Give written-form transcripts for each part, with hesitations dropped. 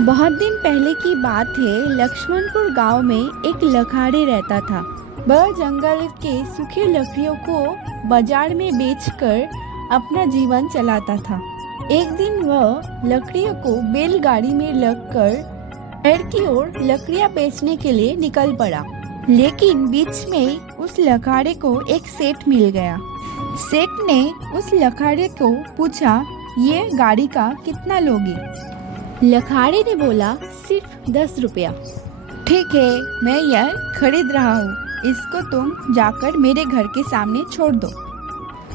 बहुत दिन पहले की बात है। लक्ष्मणपुर गांव में एक लखाड़ी रहता था। वह जंगल के सूखे लकड़ियों को बाजार में बेचकर अपना जीवन चलाता था। एक दिन वह लकड़ियों को बैलगाड़ी में लगकर शहर की ओर लकड़ियां बेचने के लिए निकल पड़ा। लेकिन बीच में उस लखाड़े को एक सेठ मिल गया। सेठ ने उस लखाड़े को पूछा, ये गाड़ी का कितना लोगे? लखाड़ी ने बोला, सिर्फ 10 रुपया। ठीक है, मैं यह खरीद रहा हूँ, इसको तुम जाकर मेरे घर के सामने छोड़ दो।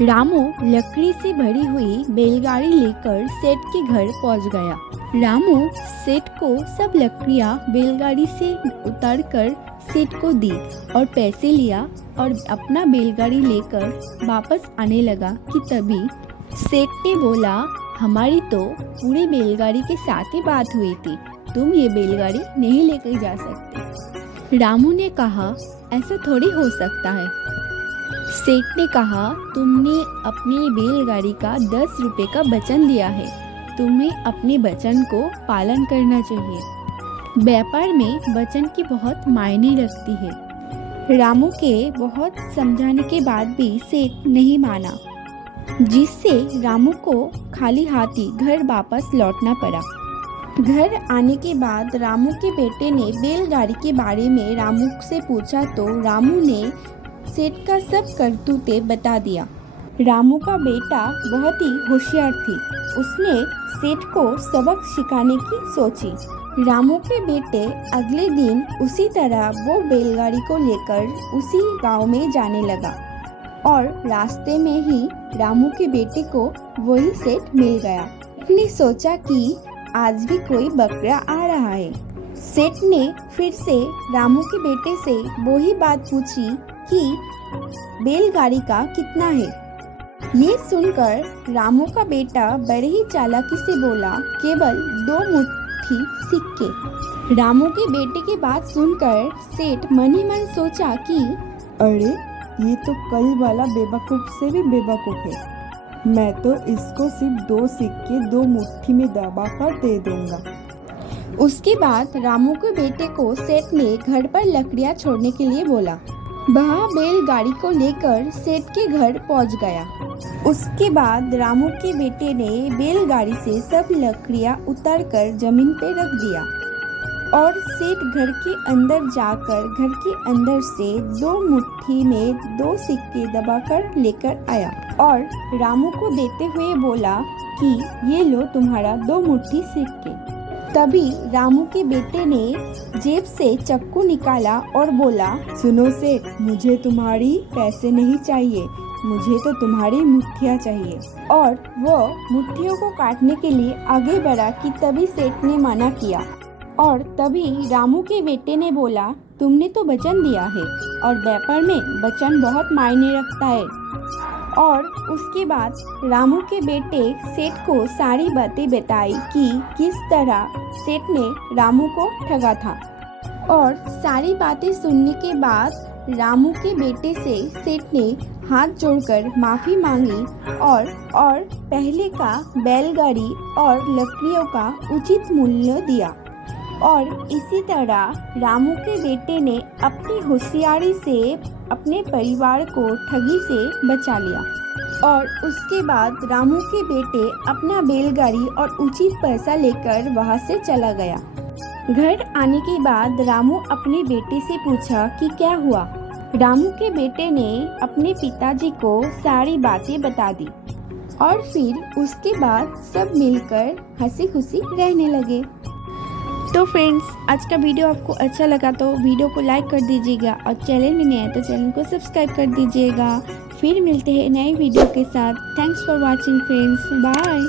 रामू लकड़ी से भरी हुई बैलगाड़ी लेकर सेठ के घर पहुँच गया। रामू सेठ को सब लकड़ियाँ बैलगाड़ी से उतारकर सेठ को दी और पैसे लिया और अपना बैलगाड़ी लेकर वापस आने लगा कि तभी सेठ ने बोला, हमारी तो पूरी बैलगाड़ी के साथ ही बात हुई थी, तुम ये बैलगाड़ी नहीं लेकर जा सकते। रामू ने कहा, ऐसा थोड़ी हो सकता है। सेठ ने कहा, तुमने अपनी बैलगाड़ी का 10 रुपए का वचन दिया है, तुम्हें अपने वचन को पालन करना चाहिए। व्यापार में वचन की बहुत मायने रखती है। रामू के बहुत समझाने के बाद भी सेठ नहीं माना, जिससे रामू को खाली हाथी घर वापस लौटना पड़ा। घर आने के बाद रामू के बेटे ने बैलगाड़ी के बारे में रामू से पूछा तो रामू ने सेठ का सब करतूतें बता दिया। रामू का बेटा बहुत ही होशियार थी। उसने सेठ को सबक सिखाने की सोची। रामू के बेटे अगले दिन उसी तरह वो बैलगाड़ी को लेकर उसी गांव में जाने लगा और रास्ते में ही रामू के बेटे को वही सेठ मिल गया। उसने सोचा कि आज भी कोई बकरा आ रहा है। सेठ ने फिर से रामू के बेटे से वही बात पूछी कि बैलगाड़ी का कितना है। ये सुनकर रामू का बेटा बड़े ही चालाकी से बोला, केवल 2 मुट्ठी सिक्के। रामू के बेटे की बात सुनकर सेठ मन ही मन सोचा कि अरे, ये तो कल वाला बेवकूफ से भी बेवकूफ है। मैं तो इसको सिर्फ 2 सिक्के 2 मुट्ठी में दबा कर दे दूंगा। उसके बाद रामू के बेटे को सेठ ने घर पर लकड़ियां छोड़ने के लिए बोला। वह बैलगाड़ी को लेकर सेठ के घर पहुंच गया। उसके बाद रामू के बेटे ने बैलगाड़ी से सब लकड़ियां उतारकर जमीन पे रख दिया और सेठ घर के अंदर जाकर घर के अंदर से 2 मुट्ठी में 2 सिक्के दबाकर लेकर आया और रामू को देते हुए बोला कि ये लो तुम्हारा 2 मुट्ठी सिक्के। तभी रामू के बेटे ने जेब से चाकू निकाला और बोला, सुनो सेठ, मुझे तुम्हारी पैसे नहीं चाहिए, मुझे तो तुम्हारी मुट्ठियाँ चाहिए। और वो मुट्ठियों को काटने के लिए आगे बढ़ा कि तभी सेठ ने मना किया। और तभी रामू के बेटे ने बोला, तुमने तो वचन दिया है और व्यापार में वचन बहुत मायने रखता है। और उसके बाद रामू के बेटे सेठ को सारी बातें बताई कि किस तरह सेठ ने रामू को ठगा था। और सारी बातें सुनने के बाद रामू के बेटे से सेठ ने हाथ जोड़कर माफ़ी मांगी और पहले का बैलगाड़ी और लकड़ियों का उचित मूल्य दिया। और इसी तरह रामू के बेटे ने अपनी होशियारी से अपने परिवार को ठगी से बचा लिया। और उसके बाद रामू के बेटे अपना बैलगाड़ी और उचित पैसा लेकर वहां से चला गया। घर आने के बाद रामू अपने बेटे से पूछा कि क्या हुआ। रामू के बेटे ने अपने पिताजी को सारी बातें बता दी और फिर उसके बाद सब मिलकर हंसी खुशी रहने लगे। तो फ्रेंड्स, आज का वीडियो आपको अच्छा लगा तो वीडियो को लाइक कर दीजिएगा और चैनल में नए हैं तो चैनल को सब्सक्राइब कर दीजिएगा। फिर मिलते हैं नए वीडियो के साथ। Thanks for watching friends, bye.